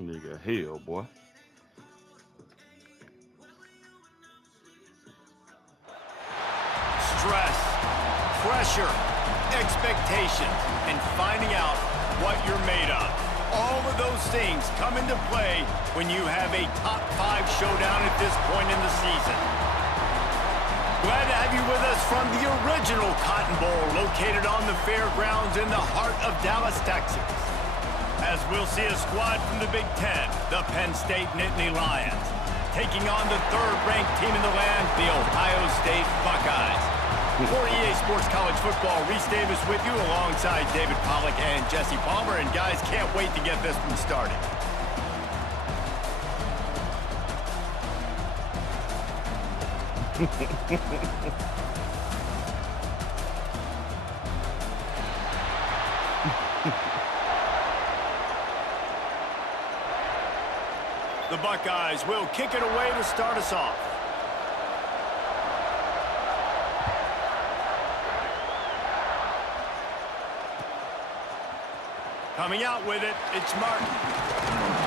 Nigga, hell, boy. Stress, pressure, expectations, and finding out what you're made of. All of those things come into play when you have a top 5 showdown at this point in the season. Glad to have you with us from the original Cotton Bowl located on the fairgrounds in the heart of Dallas, Texas. As we'll see a squad from the Big Ten, the Penn State Nittany Lions, taking on the third-ranked team in the land, the Ohio State Buckeyes. For EA Sports College Football, Reese Davis with you alongside David Pollack and Jesse Palmer. And guys, can't wait to get this one started. The Buckeyes will kick it away to start us off. Coming out with it, it's Martin.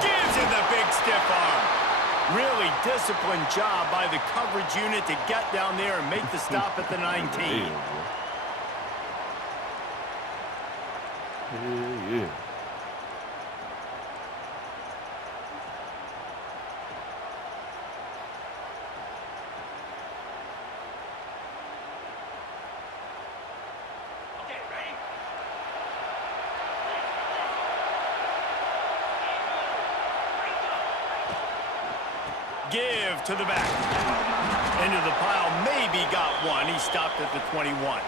Gives it the big stiff arm. Really disciplined job by the coverage unit to get down there and make the stop at the 19. Yeah. Give to the back. Into the pile, maybe got one. He stopped at the 21.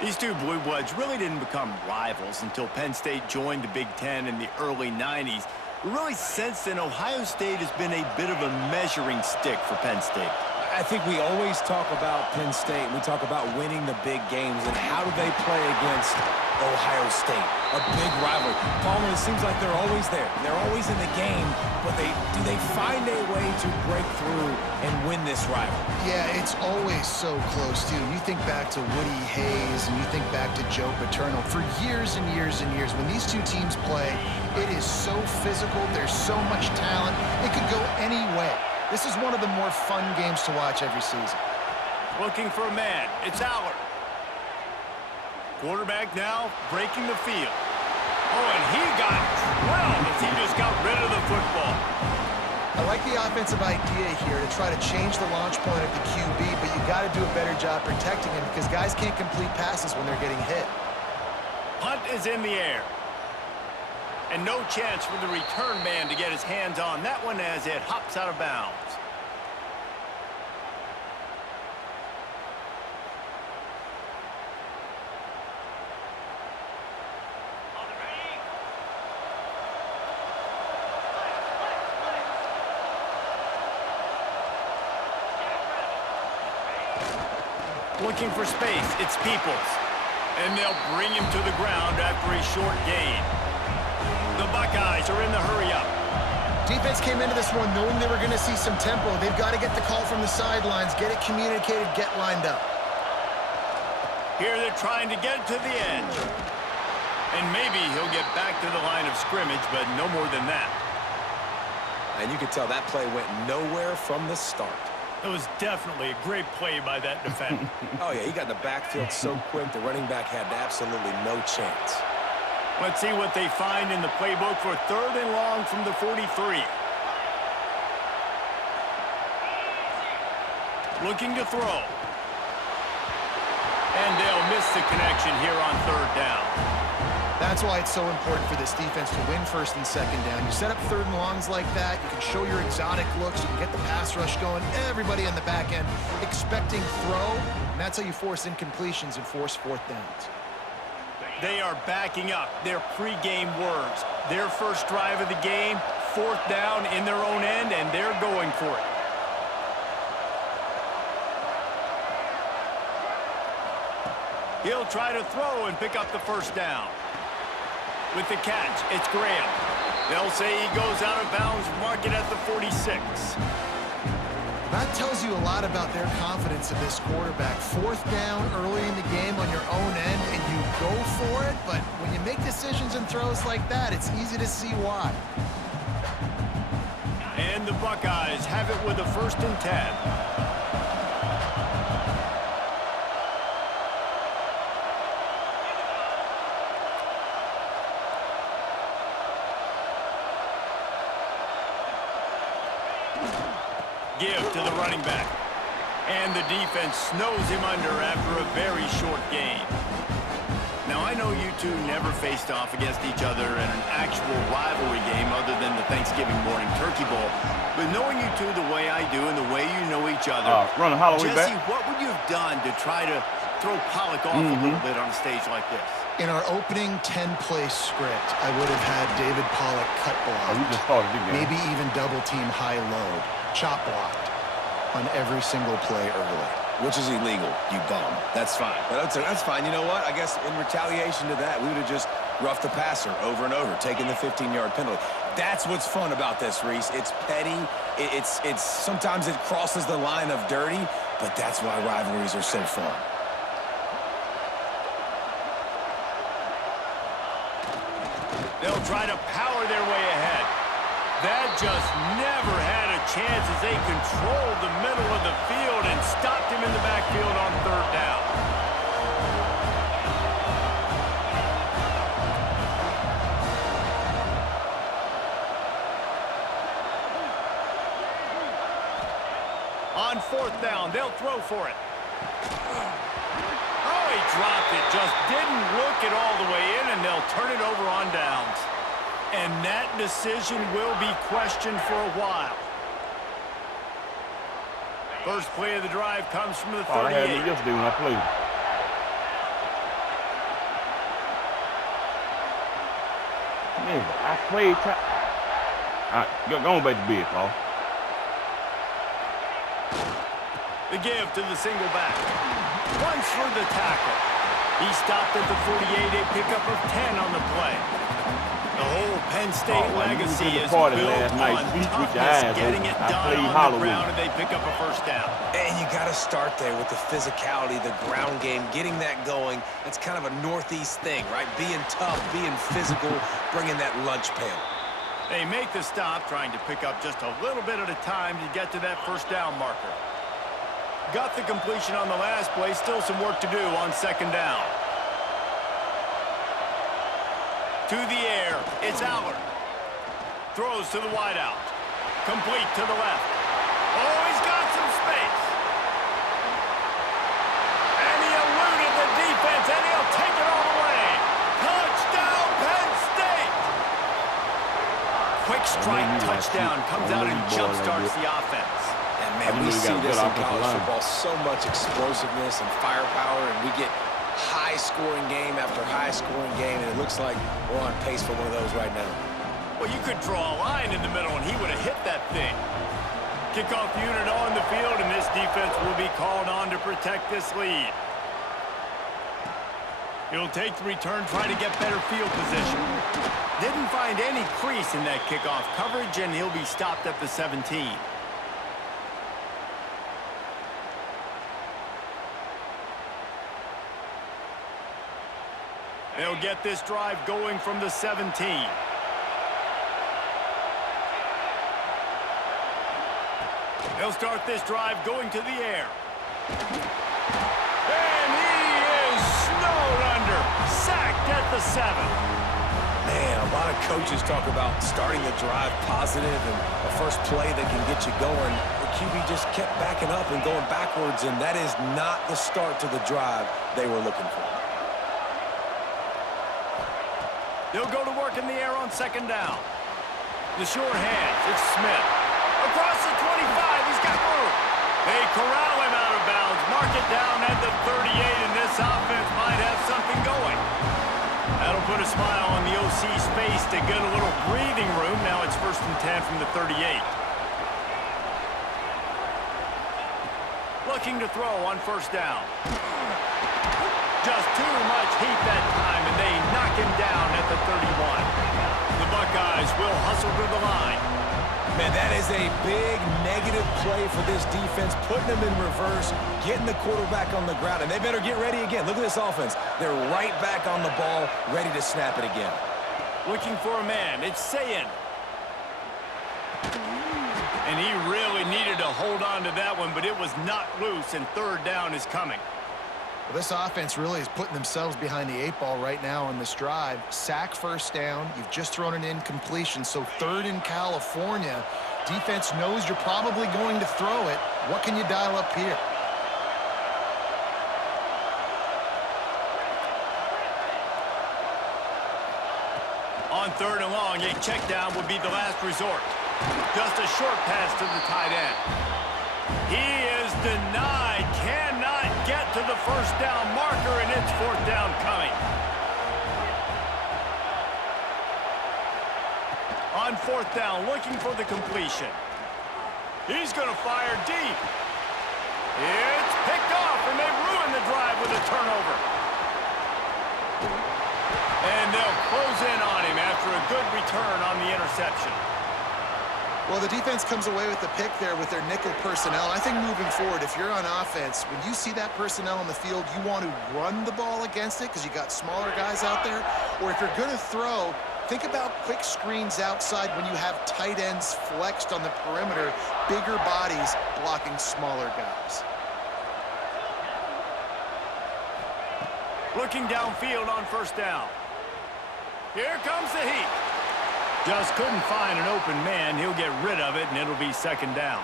These two Blue Bloods really didn't become rivals until Penn State joined the Big Ten in the early 90s. We really sense that Ohio State has been a bit of a measuring stick for Penn State. I think we always talk about Penn State. We talk about winning the big games and how do they play against Ohio State, a big rivalry. Palmer, it seems like they're always there. They're always in the game, but do they find a way to break through and win this rivalry? Yeah, it's always so close, too. You think back to Woody Hayes and you think back to Joe Paterno. For years and years and years, when these two teams play, it is so physical. There's so much talent. It could go any way. This is one of the more fun games to watch every season. Looking for a man. It's Aller. Quarterback now breaking the field. Oh, and he got drilled as he just got rid of the football. I like the offensive idea here to try to change the launch point of the QB, but you got to do a better job protecting him because guys can't complete passes when they're getting hit. Punt is in the air. And no chance for the return man to get his hands on that one as it hops out of bounds. Looking for space, it's Peoples. And they'll bring him to the ground after a short gain. The Buckeyes are in the hurry-up. Defense came into this one knowing they were going to see some tempo. They've got to get the call from the sidelines, get it communicated, get lined up. Here they're trying to get to the edge. And maybe he'll get back to the line of scrimmage, but no more than that. And you could tell that play went nowhere from the start. It was definitely a great play by that defender. Oh, yeah, he got the backfield so quick, the running back had absolutely no chance. Let's see what they find in the playbook for 3rd and long from the 43. Looking to throw. And they'll miss the connection here on 3rd down. That's why it's so important for this defense to win 1st and 2nd down. You set up 3rd and longs like that, you can show your exotic looks, you can get the pass rush going, everybody on the back end expecting throw, and that's how you force incompletions and force 4th downs. They are backing up their pregame words. Their first drive of the game, 4th down in their own end, and they're going for it. He'll try to throw and pick up the 1st down. With the catch, it's Graham. They'll say he goes out of bounds, mark it at the 46. That tells you a lot about their confidence in this quarterback. 4th down early in the game on your own end, and you go for it, but when you make decisions in throws like that. It's easy to see why. And the Buckeyes have it with a 1st and 10. Give to the running back. And the defense snows him under after a very short gain. Now, I know you two never faced off against each other in an actual rivalry game other than the Thanksgiving morning turkey bowl. But knowing you two the way I do and the way you know each other, Running Holloway Jesse, back. what would you have done to try to throw Pollock off a little bit on a stage like this? In our opening 10-play script, I would have had David Pollock cut blocked. Oh, we just started again. Maybe even double-team high-load, chop blocked on every single play early. Which is illegal, you bum. That's fine. But that's fine. You know what? I guess in retaliation to that, we would have just roughed the passer over and over, taking the 15-yard penalty. That's what's fun about this, Reese. It's petty. It's sometimes it crosses the line of dirty, but that's why rivalries are so fun. They'll try to power their way ahead. That just never had a chance as they controlled the middle of the field and stopped him in the backfield on 3rd down. On 4th down, they'll throw for it. Oh, he dropped it. Just didn't look it all the way in, and they'll turn it over on downs. And that decision will be questioned for a while. First play of the drive comes from the 38. Oh, I had me yesterday when I played. Man, I played. All right, go on back to bed, Paul. The give to the single back. Runs for the tackle. He stopped at the 48, a pickup of 10 on the play. The whole Penn State legacy is built on toughness, getting it done on the ground, and they pick up a 1st down. And you got to start there with the physicality, the ground game, getting that going. That's kind of a Northeast thing, right? Being tough, being physical, bringing that lunch pail. They make the stop, trying to pick up just a little bit at a time to get to that 1st down marker. Got the completion on the last play, still some work to do on 2nd down. To the air, it's Allard. Throws to the wideout. Complete to the left. Oh, he's got some space. And he eluded the defense, and he'll take it all the way. Touchdown, Penn State! Quick strike touchdown comes out and jump-starts the offense. And, man, we see this in college football, so much explosiveness and firepower, and we get high-scoring game after high-scoring game, and it looks like we're on pace for one of those right now. Well, you could draw a line in the middle, and he would have hit that thing. Kickoff unit on the field, and this defense will be called on to protect this lead. He'll take the return, try to get better field position. Didn't find any crease in that kickoff coverage, and he'll be stopped at the 17. They'll get this drive going from the 17. They'll start this drive going to the air. And he is snowed under. Sacked at the 7. Man, a lot of coaches talk about starting the drive positive and a first play that can get you going. The QB just kept backing up and going backwards, and that is not the start to the drive they were looking for. They'll go to work in the air on 2nd down. The short hands, it's Smith. Across the 25, he's got room. They corral him out of bounds, mark it down at the 38, and this offense might have something going. That'll put a smile on the OC's face to get a little breathing room. Now it's 1st and 10 from the 38. Looking to throw on 1st down. Just too much heat that time, and they knock him down at the 31. The Buckeyes will hustle to the line. Man, that is a big negative play for this defense, putting them in reverse, getting the quarterback on the ground, and they better get ready again. Look at this offense. They're right back on the ball, ready to snap it again. Looking for a man. It's Sayin. And he really needed to hold on to that one, but it was not loose, and third down is coming. Well, this offense really is putting themselves behind the 8 ball right now on this drive. Sack first down. You've just thrown an incompletion, so third in California. Defense knows you're probably going to throw it. What can you dial up here? On third and long, a check down would be the last resort. Just a short pass to the tight end. He is denied. Cannot get to the first down marker, and it's fourth down coming. On fourth down, looking for the completion. He's going to fire deep. It's picked off, and they ruin the drive with a turnover. And they'll close in on him after a good return on the interception. Well, the defense comes away with the pick there with their nickel personnel. I think moving forward, if you're on offense, when you see that personnel on the field, you want to run the ball against it because you got smaller guys out there. Or if you're going to throw, think about quick screens outside when you have tight ends flexed on the perimeter, bigger bodies blocking smaller guys. Looking downfield on first down. Here comes the heat. Just couldn't find an open man. He'll get rid of it, and it'll be second down.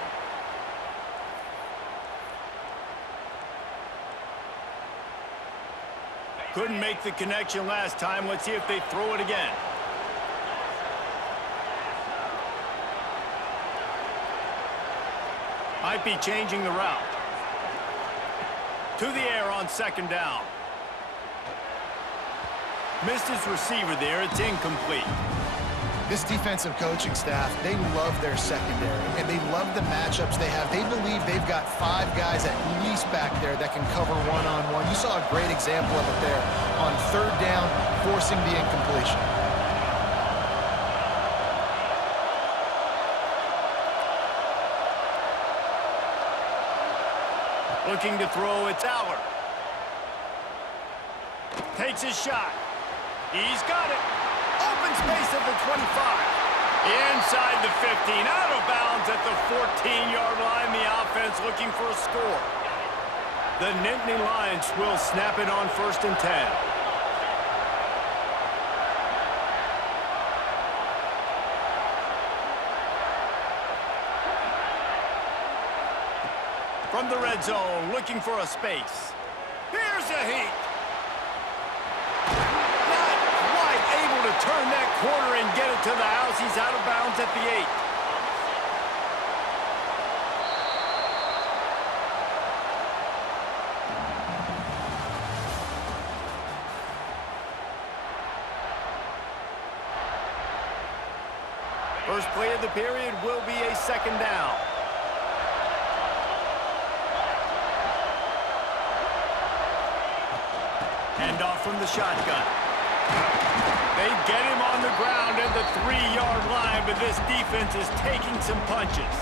Couldn't make the connection last time. Let's see if they throw it again. Might be changing the route. To the air on second down. Missed his receiver there. It's incomplete. This defensive coaching staff, they love their secondary, and they love the matchups they have. They believe they've got 5 guys at least back there that can cover one-on-one. You saw a great example of it there on third down, forcing the incompletion. Looking to throw, it's Aller. Takes his shot. He's got it. Open space at the 25. Inside the 15. Out of bounds at the 14-yard line. The offense looking for a score. The Nittany Lions will snap it on first and 10. From the red zone, looking for a space. Here's a heat. To turn that corner and get it to the house. He's out of bounds at the 8. First play of the period will be a second down. Hand off from the shotgun. They get him on the ground at the 3-yard line, but this defense is taking some punches.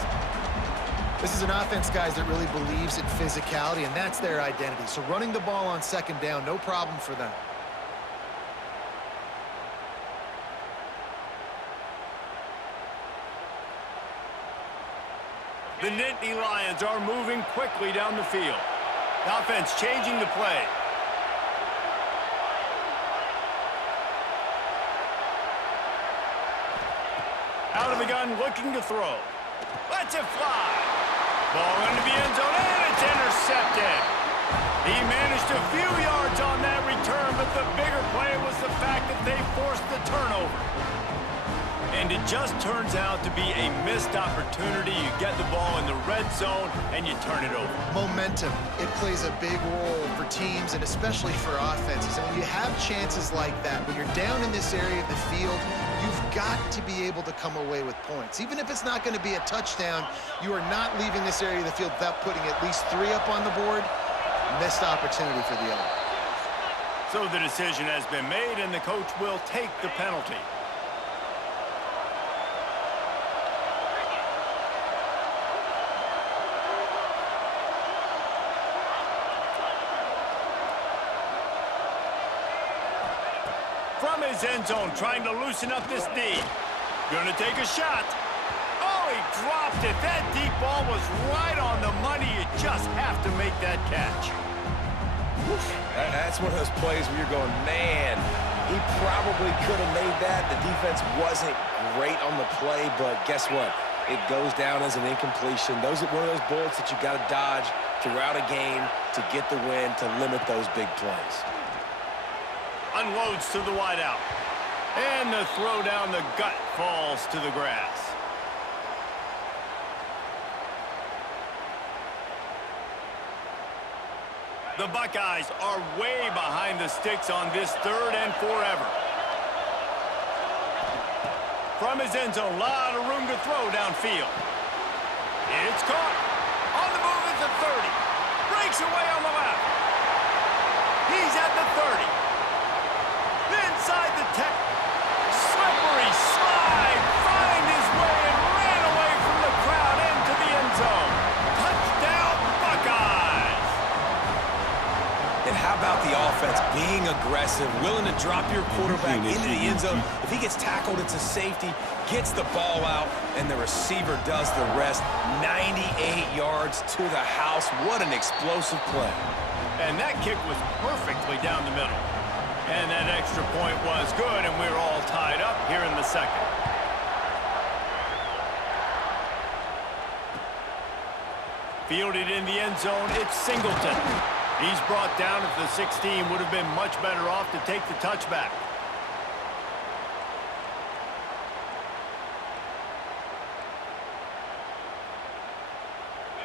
This is an offense, guys, that really believes in physicality, and that's their identity. So running the ball on second down, no problem for them. The Nittany Lions are moving quickly down the field. The offense changing the play. Out of the gun, looking to throw. Lets it fly. Ball into the end zone, and it's intercepted. He managed a few yards on that return, but the bigger play was the fact that they forced the turnover. And it just turns out to be a missed opportunity. You get the ball in the red zone, and you turn it over. Momentum, it plays a big role for teams and especially for offenses. And when you have chances like that, when you're down in this area of the field, you've got to be able to come away with points. Even if it's not going to be a touchdown, you are not leaving this area of the field without putting at least 3 up on the board. Missed opportunity for the other. So the decision has been made, and the coach will take the penalty. From his end zone, trying to loosen up this D. Gonna take a shot. Oh, he dropped it. That deep ball was right on the money. You just have to make that catch. That's one of those plays where you're going, man, he probably could have made that. The defense wasn't great on the play, but guess what? It goes down as an incompletion. Those are one of those bullets that you got to dodge throughout a game to get the win, to limit those big plays. Unloads to the wideout. And the throw down the gut falls to the grass. The Buckeyes are way behind the sticks on this 3rd and forever. From his end zone, a lot of room to throw downfield. It's caught. On the move at the 30. Breaks away on the left. He's at the 30. Inside the tech. Slippery slide. Find his way and ran away from the crowd into the end zone. Touchdown, Buckeyes. And how about the offense being aggressive, willing to drop your quarterback into the end zone? If he gets tackled, it's a safety, gets the ball out, and the receiver does the rest. 98 yards to the house. What an explosive play. And that kick was perfectly down the middle. And that extra point was good, and we're all tied up here in the second. Fielded in the end zone, it's Singleton. He's brought down at the 16, would have been much better off to take the touchback.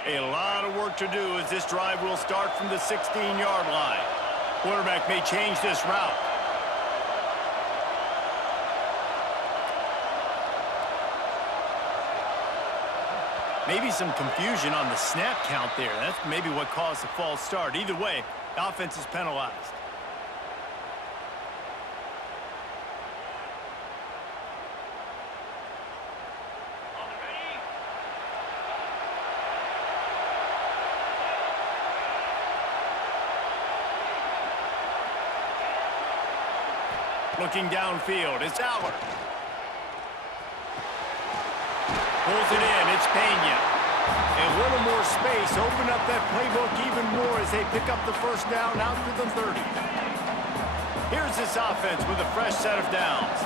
A lot of work to do as this drive will start from the 16-yard line. Quarterback may change this route. Maybe some confusion on the snap count there. That's maybe what caused the false start. Either way, the offense is penalized. Looking downfield, it's Aller. Pulls it in, it's Pena. A little more space, open up that playbook even more as they pick up the first down out to the 30. Here's this offense with a fresh set of downs.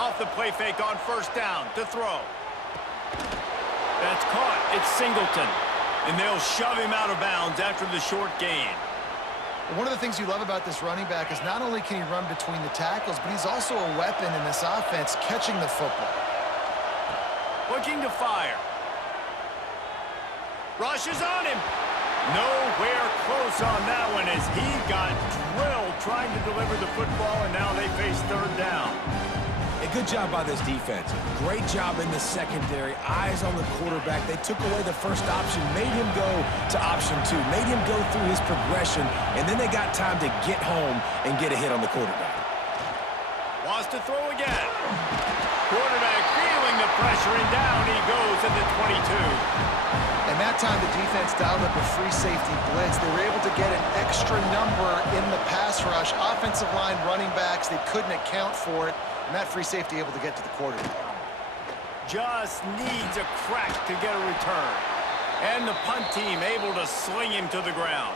Off the play fake on first down to throw. That's caught, it's Singleton. And they'll shove him out of bounds after the short gain. One of the things you love about this running back is not only can he run between the tackles, but he's also a weapon in this offense catching the football. Looking to fire. Rushes on him. Nowhere close on that one as he got drilled trying to deliver the football, and now they face 3rd down. A good job by this defense. Great job in the secondary. Eyes on the quarterback. They took away the first option, made him go to option 2, made him go through his progression, and then they got time to get home and get a hit on the quarterback. Wants to throw again. Quarterback feeling the pressure, and down he goes at the 22. And that time the defense dialed up a free safety blitz. They were able to get an extra number in the pass rush. Offensive line, running backs, they couldn't account for it. And that free safety able to get to the quarterback. Just needs a crack to get a return. And the punt team able to sling him to the ground.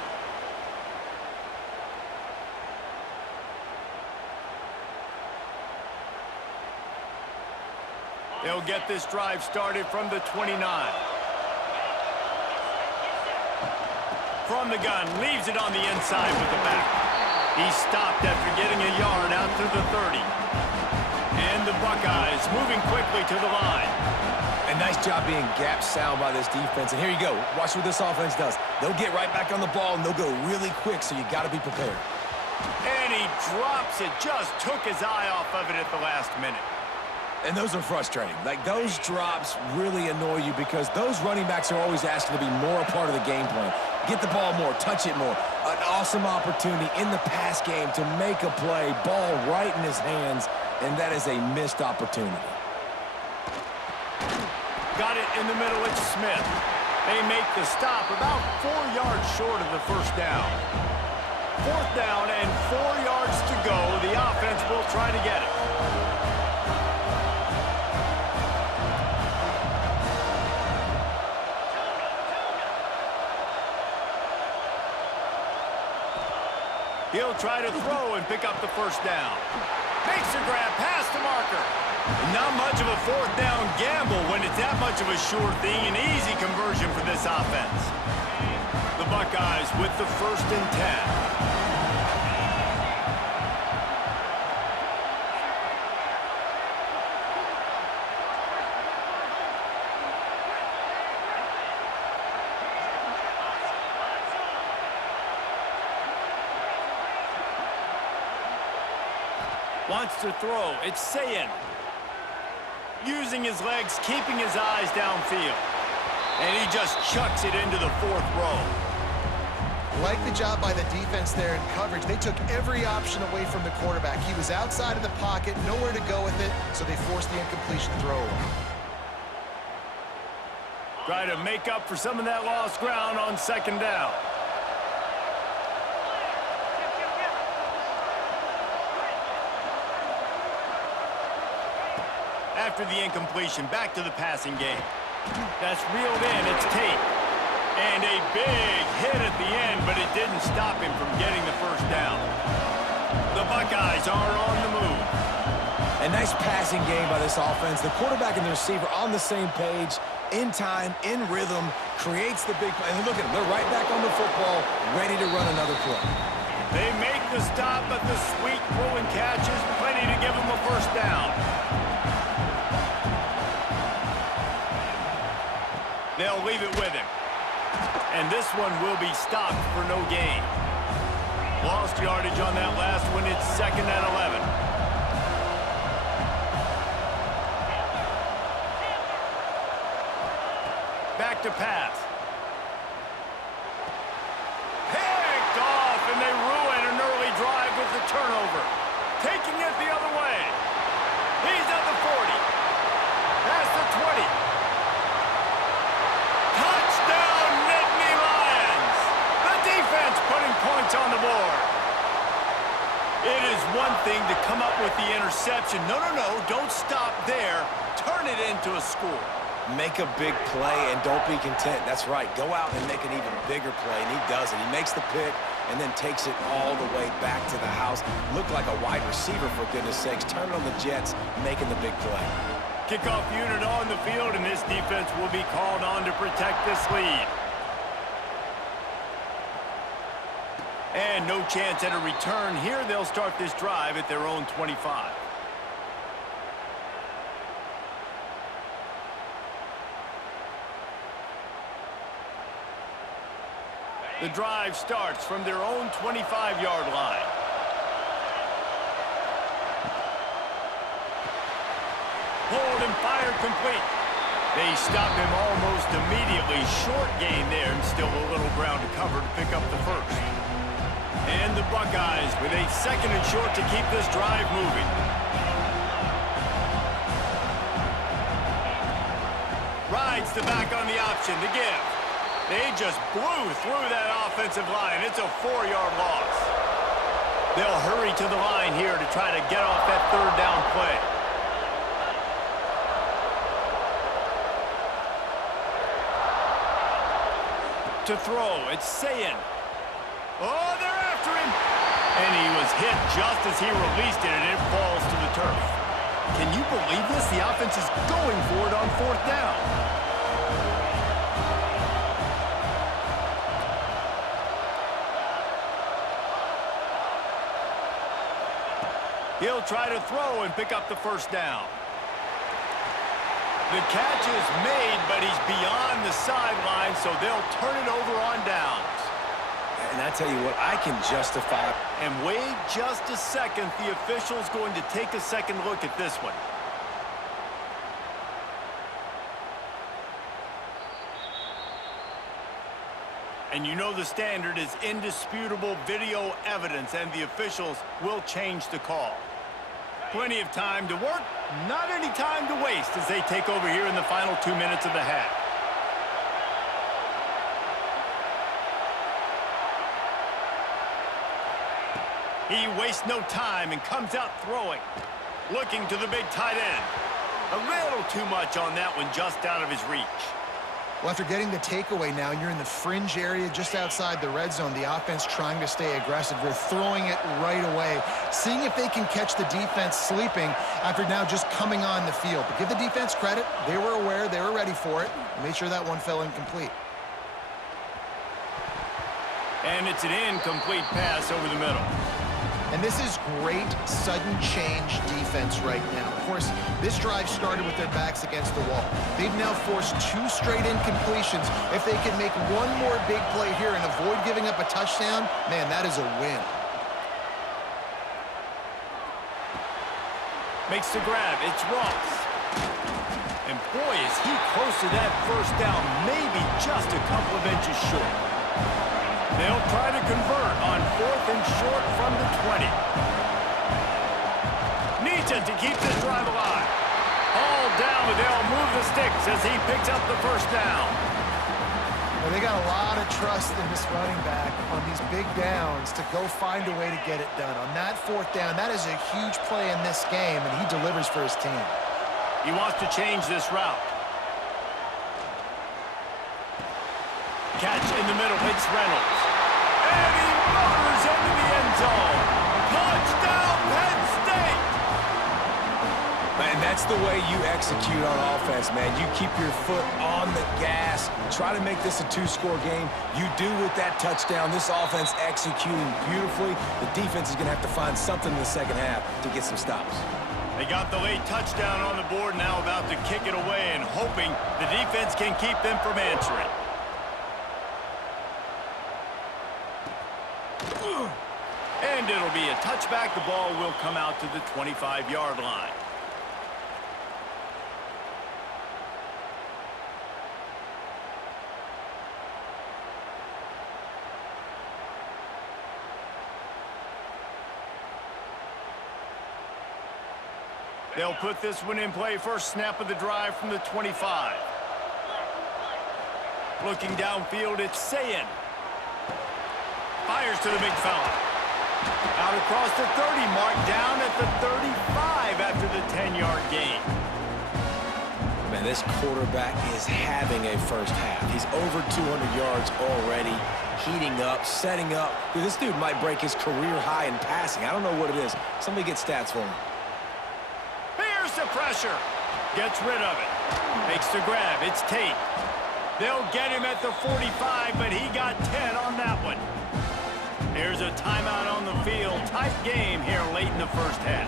They'll get this drive started from the 29. From the gun, leaves it on the inside with the back. He stopped after getting a yard out to the 30. And the Buckeyes moving quickly to the line. A nice job being gap sound by this defense. And here you go. Watch what this offense does. They'll get right back on the ball, and they'll go really quick, so you got to be prepared. And he drops it. Just took his eye off of it at the last minute. And those are frustrating. Like, those drops really annoy you because those running backs are always asking to be more a part of the game plan. Get the ball more, touch it more. An awesome opportunity in the pass game to make a play, ball right in his hands, and that is a missed opportunity. Got it in the middle, it's Smith. They make the stop about 4 yards short of the first down. 4th down and 4 yards they'll try to get it. He'll try to throw and pick up the first down. Makes a grab past the marker. Not much of a fourth down gamble when it's that much of a sure thing. An easy conversion for this offense. The Buckeyes with the 1st and 10. Wants to throw. It's Sayin. Using his legs, keeping his eyes downfield. And he just chucks it into the 4th row. Like the job by the defense there in coverage. They took every option away from the quarterback. He was outside of the pocket, nowhere to go with it, so they forced the incompletion throw. Try to make up for some of that lost ground on 2nd down. After the incompletion, back to the passing game. That's reeled in. It's Tate. And a big hit at the end, but it didn't stop him from getting the 1st down. The Buckeyes are on the move. A nice passing game by this offense. The quarterback and the receiver on the same page, in time, in rhythm, creates the big play. And look at them. They're right back on the football, ready to run another play. They make the stop, but the sweet throw and catch is plenty to give them a 1st down. They'll leave it with him. And this one will be stopped for no gain. Lost yardage on that last one. It's 2nd and 11. Back to pass. Picked off, and they ruin an early drive with the turnover. Taking it the other way. He's at the 40. Past the 20. Putting points on the board. It is one thing to come up with the interception. No, don't stop there. Turn it into a score. Make a big play and don't be content. That's right. Go out and make an even bigger play, and he does it. He makes the pick and then takes it all the way back to the house. Looked like a wide receiver, for goodness sakes. Turning on the Jets, making the big play. Kickoff unit on the field, and this defense will be called on to protect this lead. And no chance at a return here. They'll start this drive at their own 25. The drive starts from their own 25-yard line. Hold and fire complete. They stop him almost immediately. Short gain there, and still a little ground to cover to pick up the 1st. And the Buckeyes with a 2nd and short to keep this drive moving. Rides the back on the option to give. They just blew through that offensive line. It's a 4-yard loss. They'll hurry to the line here to try to get off that 3rd down play. To throw, it's Sayin. Oh, they're after him. And he was hit just as he released it, and it falls to the turf. Can you believe this? The offense is going for it on 4th down. He'll try to throw and pick up the 1st down. The catch is made, but he's beyond the sideline, so they'll turn it over on downs. And I tell you what, I can justify. And wait just a second. The official's going to take a second look at this one. And you know the standard is indisputable video evidence, and the officials will change the call. Plenty of time to work, not any time to waste as they take over here in the final 2 minutes of the half. He wastes no time and comes out throwing. Looking to the big tight end. A little too much on that one, just out of his reach. Well, after getting the takeaway now, you're in the fringe area just outside the red zone. The offense trying to stay aggressive. They're throwing it right away, seeing if they can catch the defense sleeping after now just coming on the field. But give the defense credit. They were aware. They were ready for it. Made sure that one fell incomplete. And it's an incomplete pass over the middle. And this is great sudden change defense right now. Of course, this drive started with their backs against the wall. They've now forced 2 straight incompletions. If they can make one more big play here and avoid giving up a touchdown, man, that is a win. Makes the grab. It's Ross. And boy, is he close to that first down, maybe just a couple of inches short. They'll try to convert on 4th and short from the 20. Needs it to keep this drive alive. All down, but they'll move the sticks as he picks up the first down. Well, they got a lot of trust in this running back on these big downs to go find a way to get it done. On that 4th down, that is a huge play in this game, and he delivers for his team. He wants to change this route. Catch in the middle, it's Reynolds. And he motors into the end zone. Touchdown, Penn State! Man, that's the way you execute on offense, man. You keep your foot on the gas. Try to make this a 2-score game. You do with that touchdown. This offense executing beautifully. The defense is going to have to find something in the second half to get some stops. They got the late touchdown on the board, now about to kick it away and hoping the defense can keep them from answering. And it'll be a touchback. The ball will come out to the 25-yard line. They'll put this one in play. First snap of the drive from the 25. Looking downfield, it's Sayin. Fires to the big fella. Out across the 30 mark, down at the 35 after the 10-yard gain. Man, this quarterback is having a first half. He's over 200 yards already, heating up, setting up. Dude, this dude might break his career high in passing. I don't know what it is. Somebody get stats for him. Here's the pressure. Gets rid of it. Makes the grab. It's Tate. They'll get him at the 45, but he got 10 on that one. Here's a timeout on the field. Tight game here late in the first half.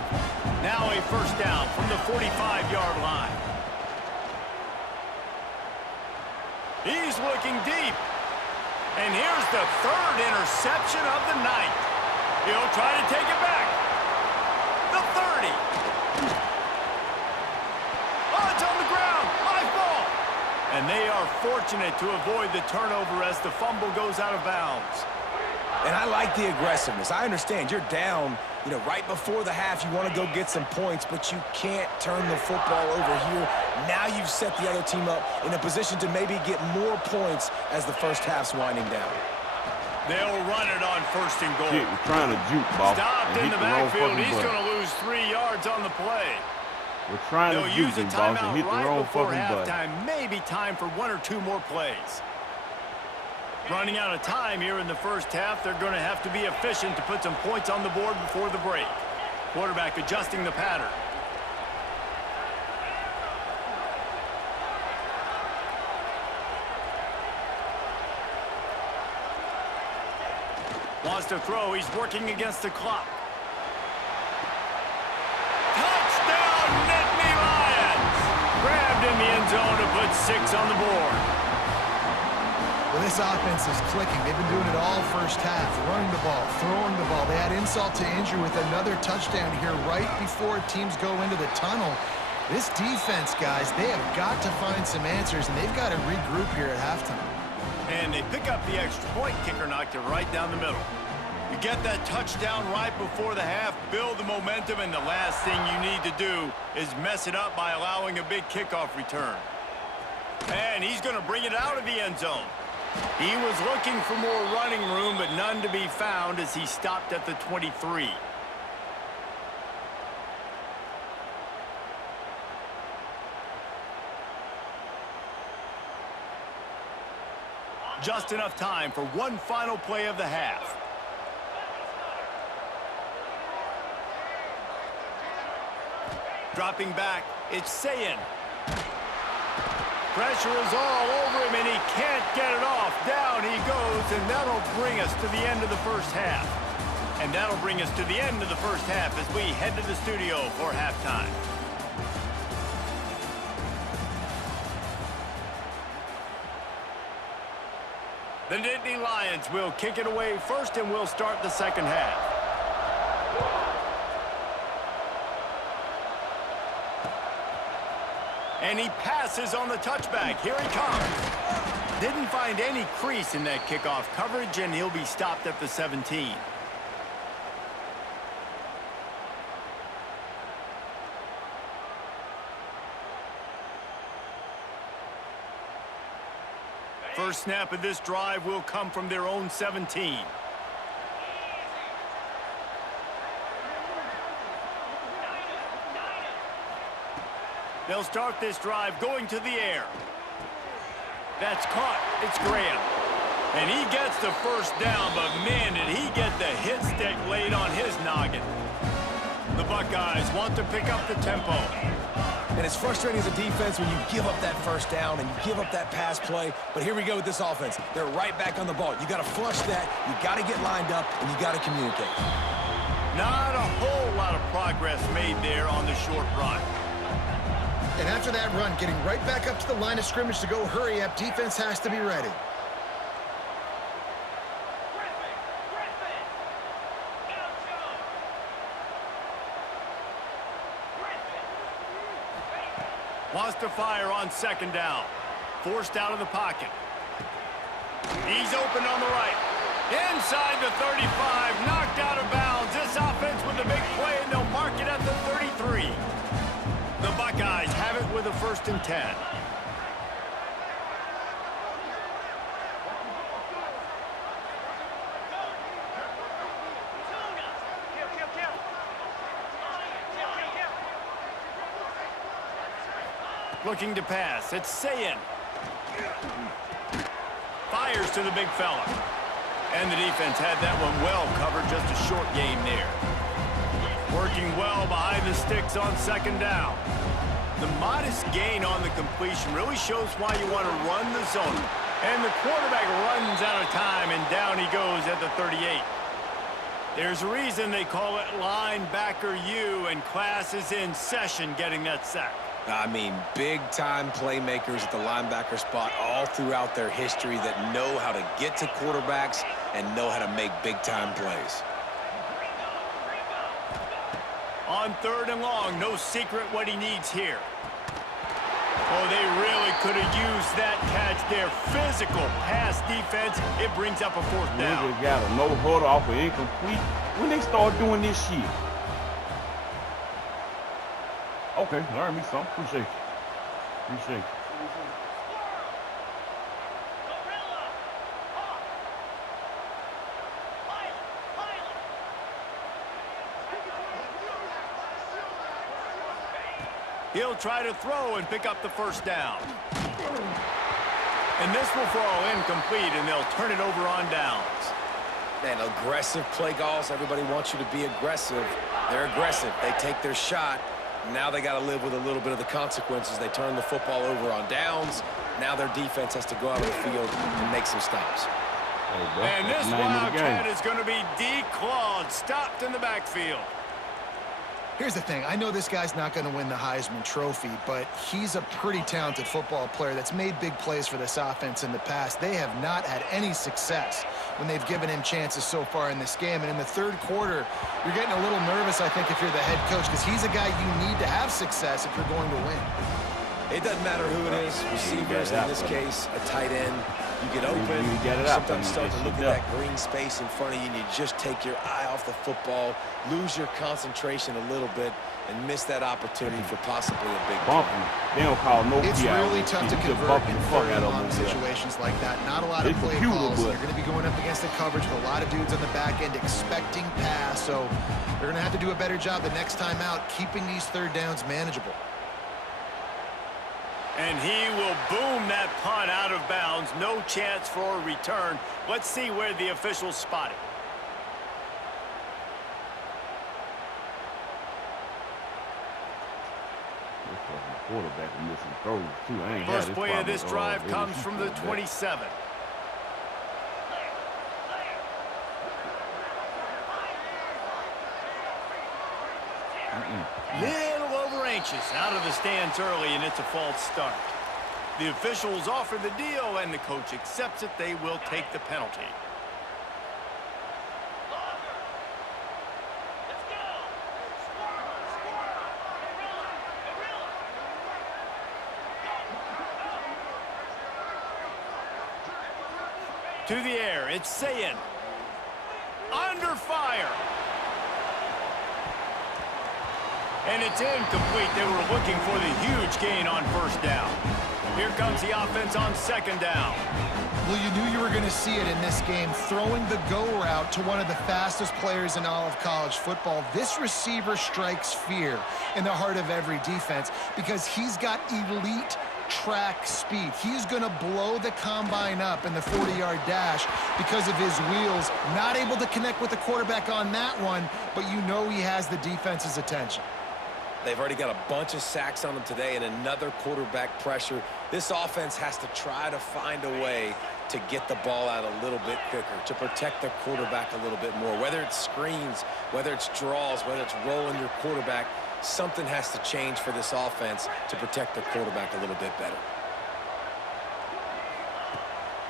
Now a first down from the 45-yard line. He's looking deep. And here's the 3rd interception of the night. He'll try to take it back. The 30. Oh, it's on the ground. High ball. And they are fortunate to avoid the turnover as the fumble goes out of bounds. And I like the aggressiveness. I understand you're down, right before the half. You want to go get some points, but you can't turn the football over here. Now you've set the other team up in a position to maybe get more points as the first half's winding down. They'll run it on 1st and goal. He's trying to juke, boss. Stopped in the backfield. He's going to lose 3 yards on the play. We're trying to juke him, boss, and hit the wrong fucking button. Halftime, maybe time for 1 or 2 more plays. Running out of time here in the first half. They're going to have to be efficient to put some points on the board before the break. Quarterback adjusting the pattern. Wants to throw. He's working against the clock. Touchdown, Nittany Lions! Grabbed in the end zone to put 6 on the board. Well, this offense is clicking. They've been doing it all first half, running the ball, throwing the ball. They had insult to injury with another touchdown here right before teams go into the tunnel. This defense, guys, they have got to find some answers, and they've got to regroup here at halftime. And they pick up the extra point. Kicker knocked it right down the middle. You get that touchdown right before the half, build the momentum, and the last thing you need to do is mess it up by allowing a big kickoff return. And he's going to bring it out of the end zone. He was looking for more running room, but none to be found as he stopped at the 23. Just enough time for one final play of the half. Dropping back, it's Sayin. Pressure is all over him, and he can't get it off. Down he goes, and that'll bring us to the end of the first half. And that'll bring us to the end of the first half as we head to the studio for halftime. The Nittany Lions will kick it away first, and we'll start the second half. And he passes on the touchback. Here he comes. Didn't find any crease in that kickoff coverage, and he'll be stopped at the 17. First snap of this drive will come from their own 17. They'll start this drive going to the air. That's caught. It's Graham. And he gets the first down, but man, did he get the hit stick laid on his noggin. The Buckeyes want to pick up the tempo. And it's frustrating as a defense when you give up that first down and you give up that pass play. But here we go with this offense. They're right back on the ball. You got to flush that. You got to get lined up, and you got to communicate. Not a whole lot of progress made there on the short run. And after that run, getting right back up to the line of scrimmage to go hurry up, defense has to be ready. Wants to fire on second down. Forced out of the pocket. He's open on the right. Inside the 35, knocked out of bounds. This offense with a big play, and they'll mark it at the 33. The Buckeyes have it with a 1st and 10. Looking to pass. It's Sayin. Fires to the big fella. And the defense had that one well covered. Just a short game there. Working well behind the sticks on second down. The modest gain on the completion really shows why you want to run the zone. And the quarterback runs out of time, and down he goes at the 38. There's a reason they call it linebacker U, and class is in session getting that sack. I mean, big-time playmakers at the linebacker spot all throughout their history that know how to get to quarterbacks and know how to make big-time plays. On 3rd and long, no secret what he needs here. Oh, they really could have used that catch there. Physical pass defense. It brings up a 4th down. Niggas got a no-huddle off of incomplete. When they start doing this shit. Okay, learn me something. Appreciate you. Appreciate you. He'll try to throw and pick up the 1st down. And this will fall incomplete, and they'll turn it over on downs. Man, aggressive play calls. Everybody wants you to be aggressive. They're aggressive. They take their shot. Now they got to live with a little bit of the consequences. They turn the football over on downs. Now their defense has to go out of the field and make some stops. And this Wildcat is going to be declawed, stopped in the backfield. Here's the thing. I know this guy's not going to win the Heisman Trophy, but he's a pretty talented football player that's made big plays for this offense in the past. They have not had any success when they've given him chances so far in this game. And in the 3rd quarter, you're getting a little nervous, I think, if you're the head coach, because he's a guy you need to have success if you're going to win. It doesn't matter who it is, receivers in this case, a tight end. You get open, You got it you out sometimes there, start you to look just at sit that green space in front of you, and you just take your eye off the football, lose your concentration a little bit, and miss that opportunity for possibly a big bumping. They don't call no It's PI. really tough to convert in third and long situations like that. Not a lot of It's play computer, calls. but- You're going to be going up against the coverage with a lot of dudes on the back end expecting pass, so they're going to have to do a better job the next time out keeping these third downs manageable. And he will boom that punt out of bounds. No chance for a return. Let's see where the officials spot it. Quarterback missing throws too. I ain't had First this play of problem this with, drive LSU comes from the quarterback. 27. Little over anxious out of the stands early, and it's a false start. The officials offer the deal, and the coach accepts it. They will take the penalty. To the air, it's Sayin. Under fire. And it's incomplete. They were looking for the huge gain on first down. Here comes the offense on second down. Well, you knew you were going to see it in this game, throwing the go route to one of the fastest players in all of college football. This receiver strikes fear in the heart of every defense because he's got elite track speed. He's going to blow the combine up in the 40-yard dash because of his wheels. Not able to connect with the quarterback on that one, but you know he has the defense's attention. They've already got a bunch of sacks on them today and another quarterback pressure. This offense has to try to find a way to get the ball out a little bit quicker, to protect their quarterback a little bit more. Whether it's screens, whether it's draws, whether it's rolling your quarterback, something has to change for this offense to protect their quarterback a little bit better.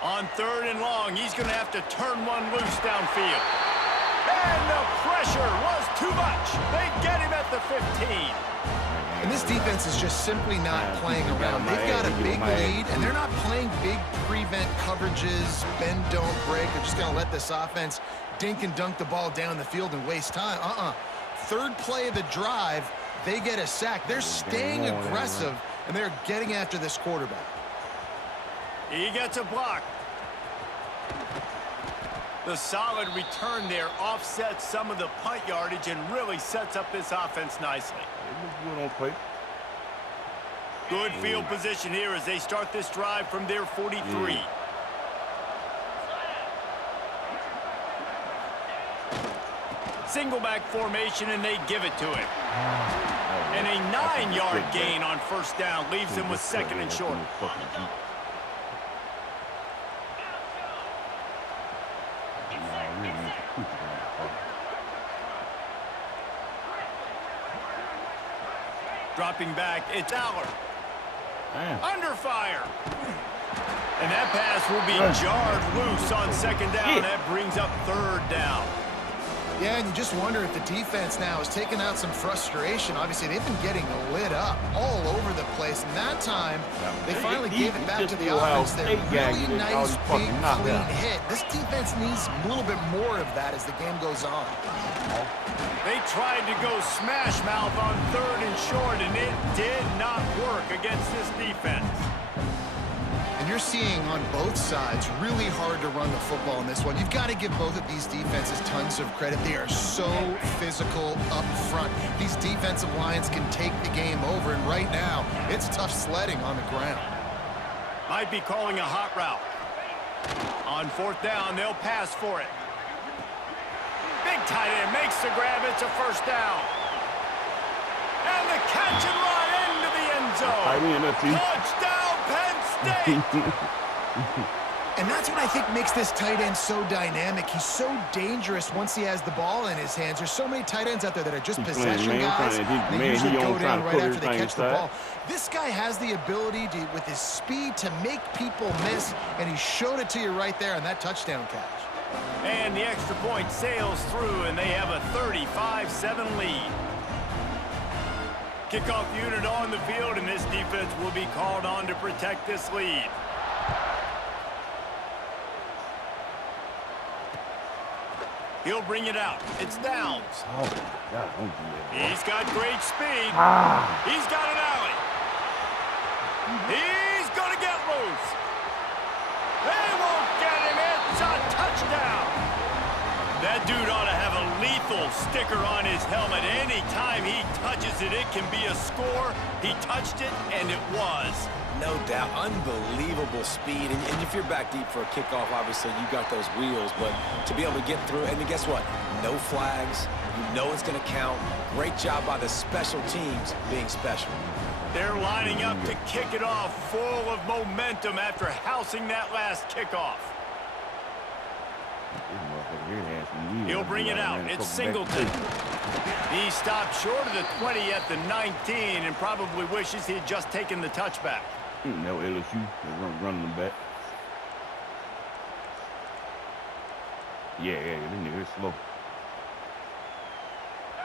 On third and long, he's going to have to turn one loose downfield. And the pressure was too much. They get him at the 15. And this defense is just simply not playing around. They've got a big lead, and they're not playing big prevent coverages, bend, don't break. They're just going to let this offense dink and dunk the ball down the field and waste time. Third play of the drive, they get a sack. They're staying aggressive, and they're getting after this quarterback. He gets a block. The solid return there offsets some of the punt yardage and really sets up this offense nicely. Good on play. Good field position here as they start this drive from their 43. Single back formation, and they give it to him. And a 9-yard gain on first down leaves them with second and short. Dropping back, it's Aller. Under fire. And that pass will be jarred loose on second down. That brings up third down. Yeah, and you just wonder if the defense now is taking out some frustration. Obviously, they've been getting lit up all over the place. And that time, they finally gave it back to the offense there. Really nice, big, clean hit. This defense needs a little bit more of that as the game goes on. They tried to go smash mouth on third and short, and it did not work against this defense. And you're seeing on both sides really hard to run the football in this one. You've got to give both of these defenses tons of credit. They are so physical up front. These defensive lines can take the game over, and right now, it's tough sledding on the ground. Might be calling a hot route. On fourth down, they'll pass for it. Big tight end makes the grab. It's a first down. And the catch and run into the end zone. Touchdown, Penn State. And that's what I think makes this tight end so dynamic. He's so dangerous once he has the ball in his hands. There's so many tight ends out there that are just possession guys. They usually go down right after they catch the ball. This guy has the ability to, with his speed, to make people miss, and he showed it to you right there on that touchdown catch. And the extra point sails through, and they have a 35-7 lead. Kickoff unit on the field, and this defense will be called on to protect this lead. He'll bring it out. It's downs. Oh, my God. Don't do that, boy. He's got great speed. Ah. He's got an alley. He's going to get loose. They won't get him. It's a touchdown. That dude ought to have a lethal sticker on his helmet. Anytime he touches it, it can be a score. He touched it, and it was. No doubt. Unbelievable speed. And if you're back deep for a kickoff, obviously you got those wheels. But to be able to get through, and then guess what? No flags. You know it's going to count. Great job by the special teams being special. They're lining up to kick it off full of momentum after housing that last kickoff. He'll bring it out. It's Singleton. He stopped short of the 20 at the 19 and probably wishes he had just taken the touchback. No, LSU. They're running them back. Yeah, they're slow.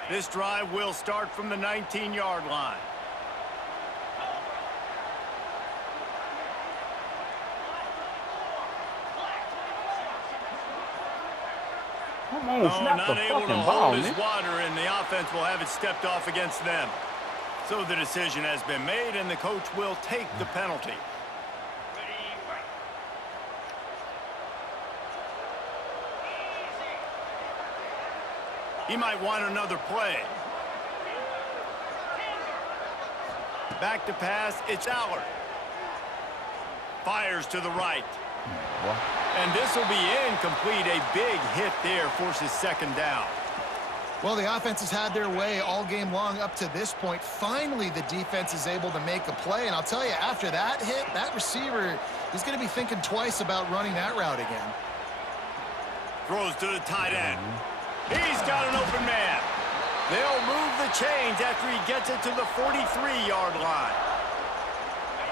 This drive will start from the 19-yard line. Come on, snap not the able to fucking ball, hold his man. water, and the offense will have it stepped off against them. So the decision has been made, and the coach will take the penalty. He might want another play. Back to pass, it's Allard. Fires to the right. What? And this will be incomplete. A big hit there forces second down. Well, the offense has had their way all game long up to this point. Finally, the defense is able to make a play. And I'll tell you, after that hit, that receiver is going to be thinking twice about running that route again. Throws to the tight end. He's got an open man. They'll move the chains after he gets it to the 43-yard line.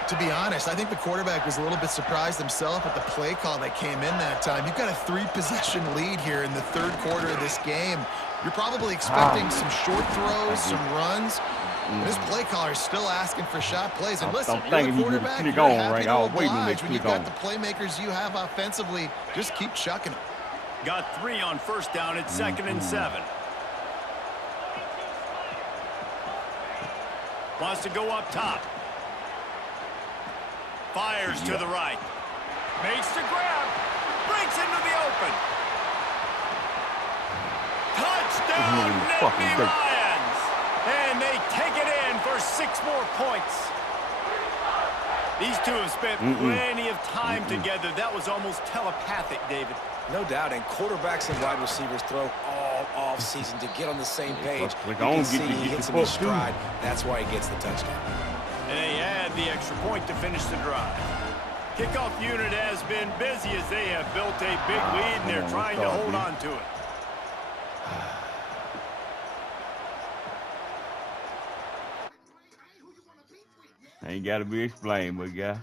To be honest, I think the quarterback was a little bit surprised himself at the play call that came in that time. You've got a 3-possession lead here in the third quarter of this game. You're probably expecting some short throws, some runs. And this play caller is still asking for shot plays. And listen, you're the quarterback, you're happy to oblige. When you've got the playmakers you have offensively, just keep chucking them. Got 3 on first down. It's 2nd and 7. Wants to go up top. Fires to the right. Makes the grab. Breaks into the open. Touchdown, Nittany Lions. And they take it in for 6 more points. These two have spent plenty of time together. That was almost telepathic, David. No doubt, and quarterbacks and wide receivers throw all off-season to get on the same page. You can see he hits him in stride. That's why he gets the touchdown. And they add the extra point to finish the drive. Kickoff unit has been busy as they have built a big lead, and they're trying to hold on to it. Ain't got to be explained, but guy.